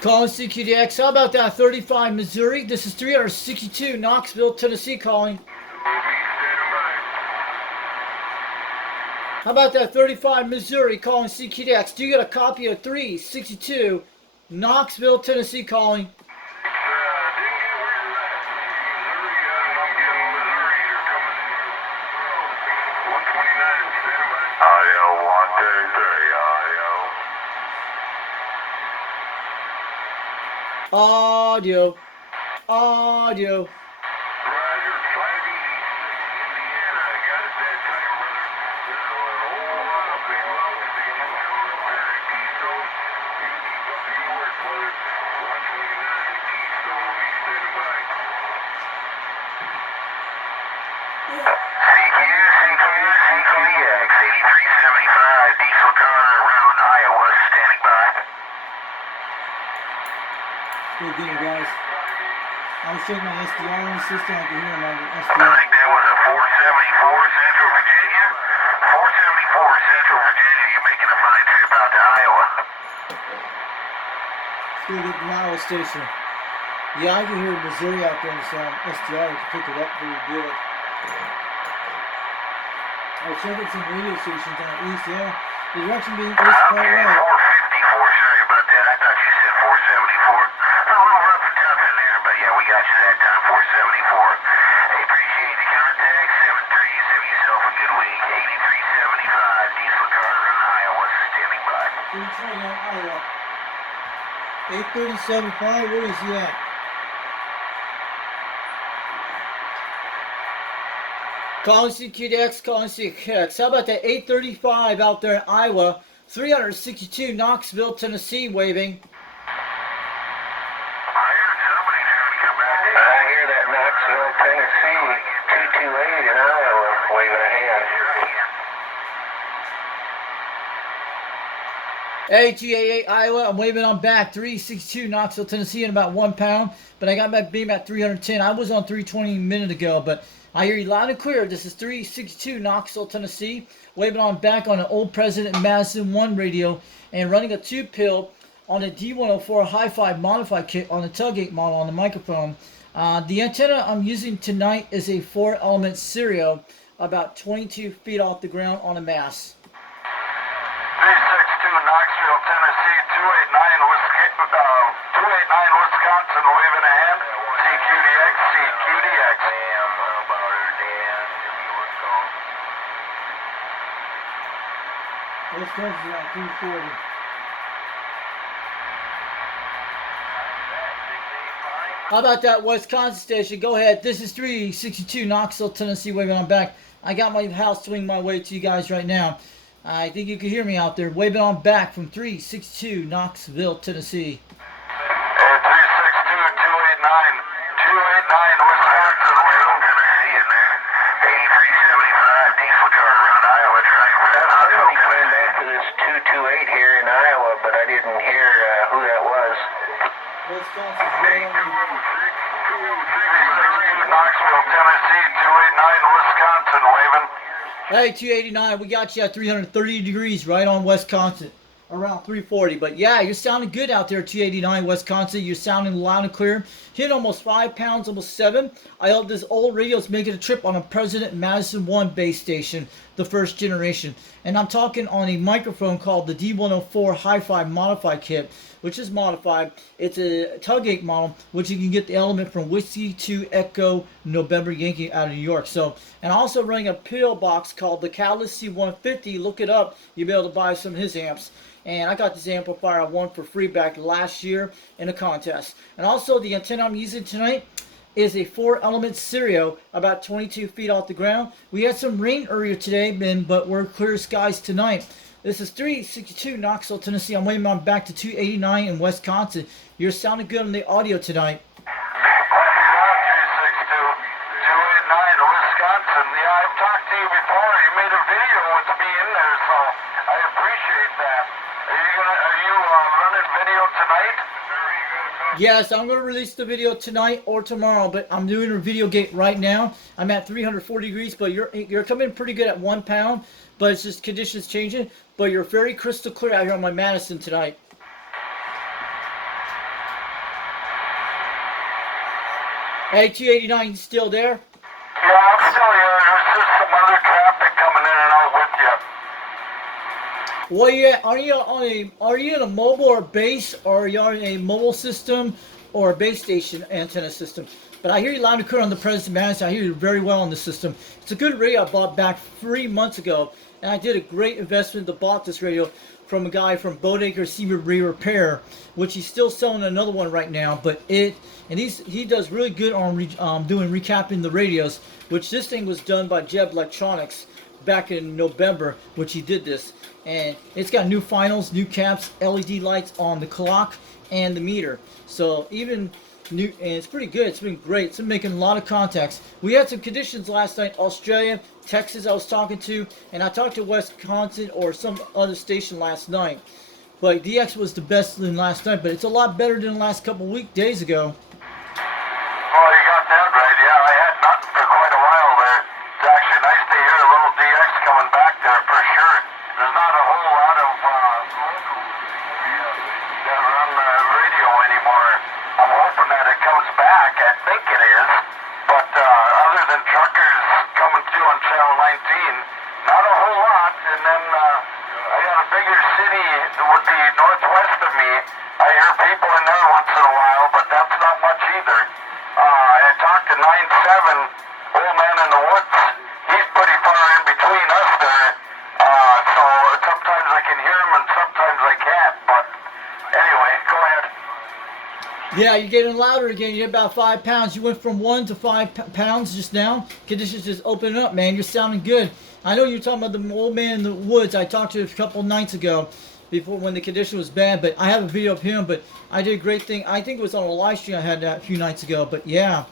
Calling CQDX. How about that 35 Missouri? This is 362 Knoxville, Tennessee calling. How about that 35 Missouri calling CQDX? Do you get a copy of 362 Knoxville, Tennessee calling? Audio. Audio. Good getting, guys. I was checking my SDR on the system. I can hear him on the SDR. I think that was a 474 Central Virginia. 474 Central Virginia. You're making a fine trip out to Iowa. Let's go get the Iowa station. Yeah, I can hear Missouri out there in the SDR. I can pick it up pretty good. I was checking some radio stations on the east. Yeah, the direction being east quite right. 454. Sorry about that. I thought you said 474. A little rough and tough in there, but yeah, we got you that time. 474. Hey, appreciate the contact. 73. Have yourself a good week. 8375. Diesel Carter in Iowa. Standing by. 329 Iowa. 837.5. Where is he at? Calling CQDX, calling CQDX. How about that 835 out there in Iowa? 362 Knoxville, Tennessee waving. I hear that Knoxville, Tennessee, 228 in Iowa, waving a hand. Hey, 288 Iowa, I'm waving on back. 362 Knoxville, Tennessee in about 1 pound. But I got my beam at 310. I was on 320 a minute ago, but I hear you loud and clear. This is 362 Knoxville, Tennessee. Waving on back on an old President Madison 1 radio and running a 2-pill on a D104 Hi-Fi modified kit on the tailgate model on the microphone. The antenna I'm using tonight is a 4-element stereo about 22 feet off the ground on a mast. 362 Knoxville, Tennessee, 289 Wisconsin, waving a hand. CQDX, CQDX. Wisconsin's at 240. How about that Wisconsin station? Go ahead. This is 362 Knoxville, Tennessee, waving on back. I got my house swing my way to you guys right now. I think you can hear me out there. Waving on back from 362 Knoxville, Tennessee. 289 Wisconsin, waving Tennessee in there. 8375 diesel car around Iowa track. Somebody came back to this 228 here in Iowa, but I didn't hear who that was. Wisconsin's right on the... 362 Knoxville, Tennessee, 289 Wisconsin, waving. Hey, 289, we got you at 330 degrees right on Wisconsin. Around 340. But yeah, you're sounding good out there, 289 Wisconsin. You're sounding loud and clear. Hit almost 5 pounds, almost 7. I hope this old radio's making a trip on a President Madison 1 base station, the first generation. And I'm talking on a microphone called the D104 Hi-Fi modified kit, which is modified. It's a tailgate model, which you can get the element from Whiskey to Echo November Yankee out of New York. So, and also running a pill box called the Catalyst C150. Look it up. You'll be able to buy some of his amps. And I got this amplifier I won for free back last year in a contest. And also the antenna I'm using tonight is a 4-element stereo about 22 feet off the ground. We had some rain earlier today, but we're clear skies tonight. This is 362 Knoxville, Tennessee. I'm waiting on back to 289 in Wisconsin. You're sounding good on the audio tonight. 289 Wisconsin. Yeah, I've talked to you before. You made a video with me in there, so I appreciate that. Are you running video tonight? Yes, I'm going to release the video tonight or tomorrow, but I'm doing a video gate right now. I'm at 340 degrees, but you're coming pretty good at 1 pound, but it's just conditions changing. But you're very crystal clear out here on my Madison tonight. Hey, 289, still there? Yeah, I'm still here. There's just some other traffic coming in and out with you. Well, yeah, are you in a mobile or base, or are you on a mobile system or a base station antenna system? But I hear you loud and clear on the President Madison. I hear you very well on the system. It's a good radio I bought back 3 months ago, and I did a great investment to bought this radio from a guy from Bodaker Seaver Repair, which he's still selling another one right now. But he does really good on doing recapping the radios, which this thing was done by Jeb Electronics back in November, which he did this. And it's got new finals, new caps, LED lights on the clock and the meter. So even new, and it's pretty good. It's been great. It's been making a lot of contacts. We had some conditions last night. Australia, Texas, I was talking to, and I talked to Wisconsin or some other station last night. But DX was the best than last night, but it's a lot better than the last couple days ago. Oh, you got that right. Yeah, I had nothing for quite a while there. It's actually nice to hear a little DX coming back there for sure. There's not a whole lot of locals that run the radio anymore. I'm hoping that it comes back. I think it is. But other than truckers coming through on Channel 19, not a whole lot. And then I got a bigger city that would be northwest of me. I hear people in there once in a while, but that's not much either. I talked to 9-7, Old Man in the Woods. He's pretty far in between us there. So sometimes I can hear him and sometimes I can't. But anyway, go ahead. Yeah, you're getting louder again. You're about 5 pounds. You went from 1 to 5 pounds just now. Conditions just opening up, man. You're sounding good. I know you're talking about the Old Man in the Woods. I talked to him a couple nights ago, before when the condition was bad. But I have a video of him. But I did a great thing. I think it was on a live stream I had that a few nights ago. But yeah,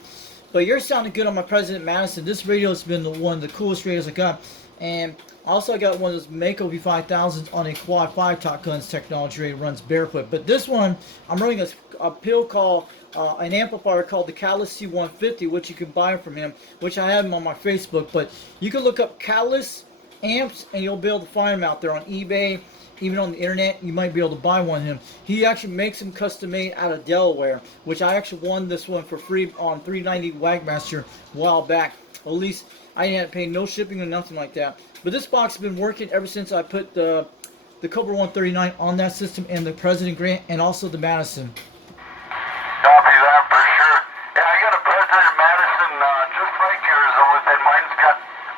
but you're sounding good on my President Madison. This radio has been one of the coolest radios I got. And also I got one of those Mako V5000s on a quad 5 Top Guns technology radio, runs barefoot. But this one, I'm running a pill called an amplifier called the Catalyst C150, which you can buy from him, which I have him on my Facebook. But you can look up Catalyst amps and you'll be able to find them out there on eBay, even on the internet. You might be able to buy one of him. He actually makes them custom made out of Delaware, which I actually won this one for free on 390 Wagmaster a while back. At least I didn't have to pay no shipping or nothing like that. But this box has been working ever since I put the Cobra 139 on that system, and the President Grant, and also the Madison. Copy that for sure. Yeah, I got a President Madison just like yours, only then mine's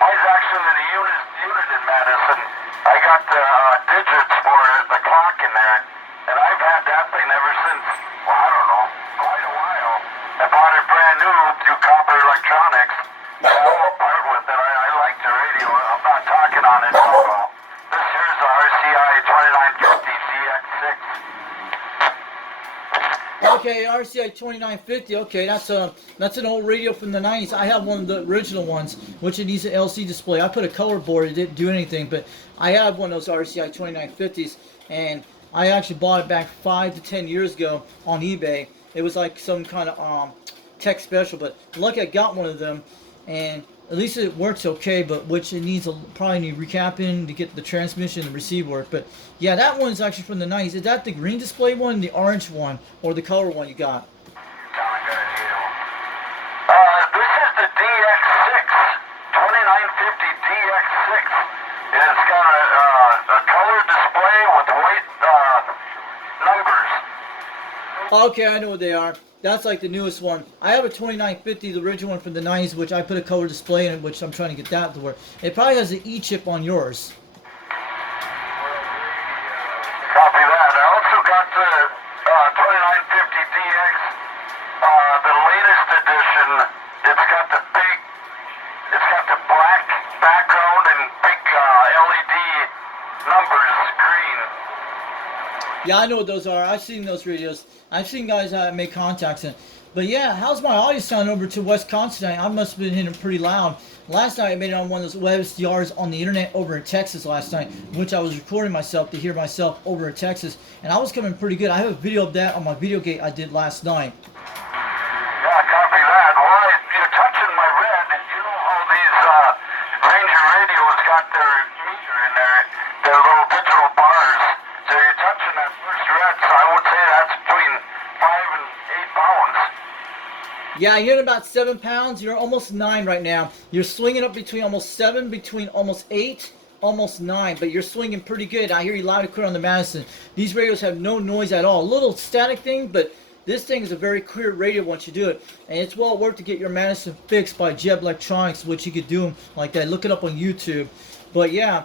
actually the unit in Madison. I got the digits for the clock in there, and I've had that thing ever since, well, I don't know, quite a while. I bought it brand new through Copper Electronics. I won't part with it. I like the radio. I'm not talking on it. This here's the RCI 2950 CX6. Okay, RCI 2950. Okay, that's an old radio from the 90s. I have one of the original ones, which it needs an LCD display. I put a color board. It didn't do anything, but I have one of those RCI 2950s, and I actually bought it back 5 to 10 years ago on eBay. It was like some kind of tech special, but lucky I got one of them, and at least it works okay, but which it needs probably need recapping to get the transmission and receive work. But yeah, that one's actually from the 90s. Is that the green display one, the orange one, or the color one you got? This is the DX6, 2950 DX6. It's got a color display with white numbers. Okay, I know what they are. That's like the newest one. I have a 2950, the original one from the 90s, which I put a color display in it, which I'm trying to get that to work. It probably has an E-chip on yours. Copy that. I also got the 2950 DX, the latest edition. It's got the black background and big LED numbers green. Yeah, I know what those are. I've seen those radios. I've seen guys make contacts in. But yeah, how's my audio sound over to Wisconsin? I must have been hitting pretty loud. Last night I made it on one of those web SDRs on the internet over in Texas last night, which I was recording myself to hear myself over in Texas, and I was coming pretty good. I have a video of that on my video gate I did last night. Yeah, copy that. Well, you're touching my red. You know how these Ranger radios got their meter in there, their little digital bars. So you're touching that first red, so I would say that's between 5 and 8 pounds. Yeah, you're at about 7 pounds. You're almost 9 right now. You're swinging up between almost 7, between almost 8, almost 9. But you're swinging pretty good. I hear you loud and clear on the Madison. These radios have no noise at all. A little static thing, but this thing is a very clear radio once you do it. And it's well worth to get your Madison fixed by Jeb Electronics, which you could do them like that. Look it up on YouTube. But yeah,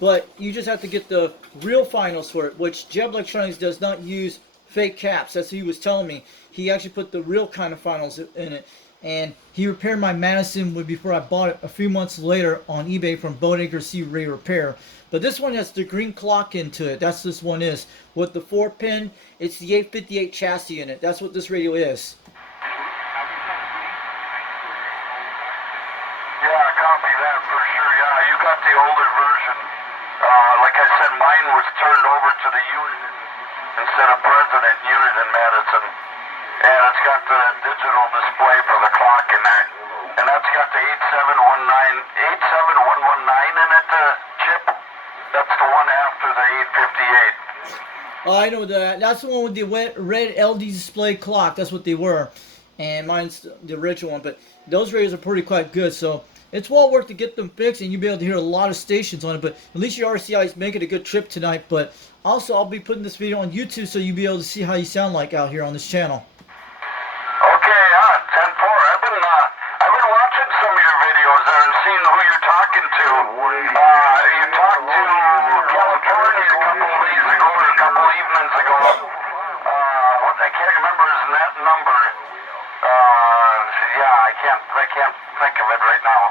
but you just have to get the real finals for it, which Jeb Electronics does not use fake caps. That's what he was telling me. He actually put the real kind of finals in it. And he repaired my Madison before I bought it a few months later on eBay from Bodecker C Ray Repair. But this one has the green clock into it. That's this one is. With the 4-pin, it's the 858 chassis in it. That's what this radio is. Yeah, copy that for sure. Yeah, you got the older version. Like I said, mine was turned over to the unit instead of president unit in Madison. And it's got the digital display for the clock in there. And that's got the 87119 in it, chip. That's the one after the 858. Oh, I know that. That's the one with the red LED display clock. That's what they were. And mine's the original one. But those radios are pretty quite good. So it's well worth to get them fixed. And you'll be able to hear a lot of stations on it. But at least your RCI is making a good trip tonight. But also, I'll be putting this video on YouTube so you'll be able to see how you sound like out here on this channel. Okay, 10-4. I've been watching some of your videos there and seeing who you're talking to. You talked to California a couple of days ago or a couple of evenings ago. I can't remember his net number. Yeah, I can't think of it right now.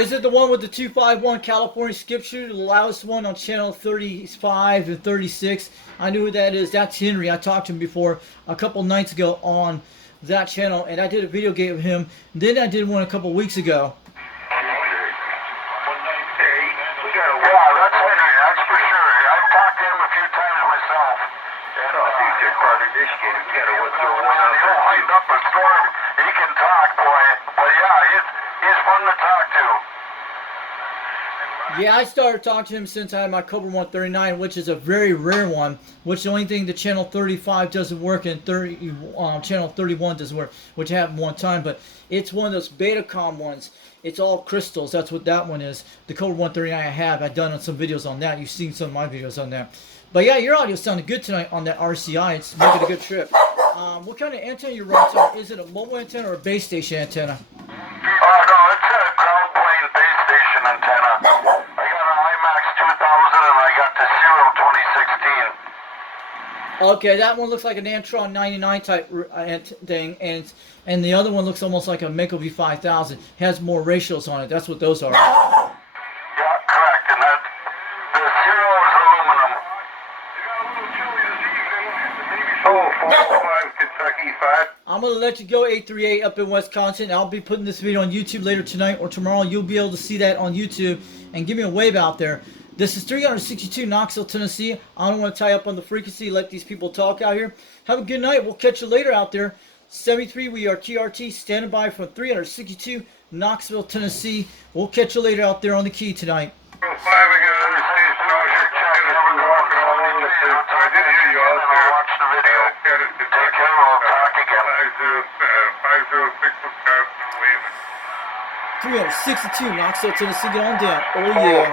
Is it the one with the 251 California skip shooter, the loudest one on channel 35 and 36? I knew who that is. That's Henry. I talked to him before a couple nights ago on that channel, and I did a video game of him. Then I did one a couple weeks ago. Yeah, that's Henry. That's for sure. I've talked to him a few times myself. And he's just part of Michigan. He's got to what's going on. He'll light up a storm. He can talk, boy. But yeah, he's fun to talk to. Yeah, I started talking to him since I had my Cobra 139, which is a very rare one, which the only thing the channel 35 doesn't work and channel 31 doesn't work, which happened one time, but it's one of those Betacom ones. It's all crystals. That's what that one is. The Cobra 139 I have. I've done some videos on that. You've seen some of my videos on that. But yeah, your audio sounded good tonight on that RCI. It's making a good trip. What kind of antenna you run on? Is it a mobile antenna or a base station antenna? Oh, no, it's a ground plane base station antenna. I got an IMAX 2000 and I got the Zero 2016. Okay, that one looks like an Antron 99 type thing, and the other one looks almost like a Mako V5000. Has more ratios on it. That's what those are. Yeah, correct. And that the Zero is aluminum. Oh, 405 Kentucky 5. I'm going to let you go, 838 up in Wisconsin. I'll be putting this video on YouTube later tonight or tomorrow. You'll be able to see that on YouTube and give me a wave out there. This is 362 Knoxville, Tennessee. I don't want to tie up on the frequency. Let these people talk out here. Have a good night. We'll catch you later out there. 73, we are TRT, standing by from 362 Knoxville, Tennessee. We'll catch you later out there on the key tonight. I did hear you out there. Watch the video. Take care. We'll talk again. 362 Knoxville, Tennessee. Get on down. Oh, yeah.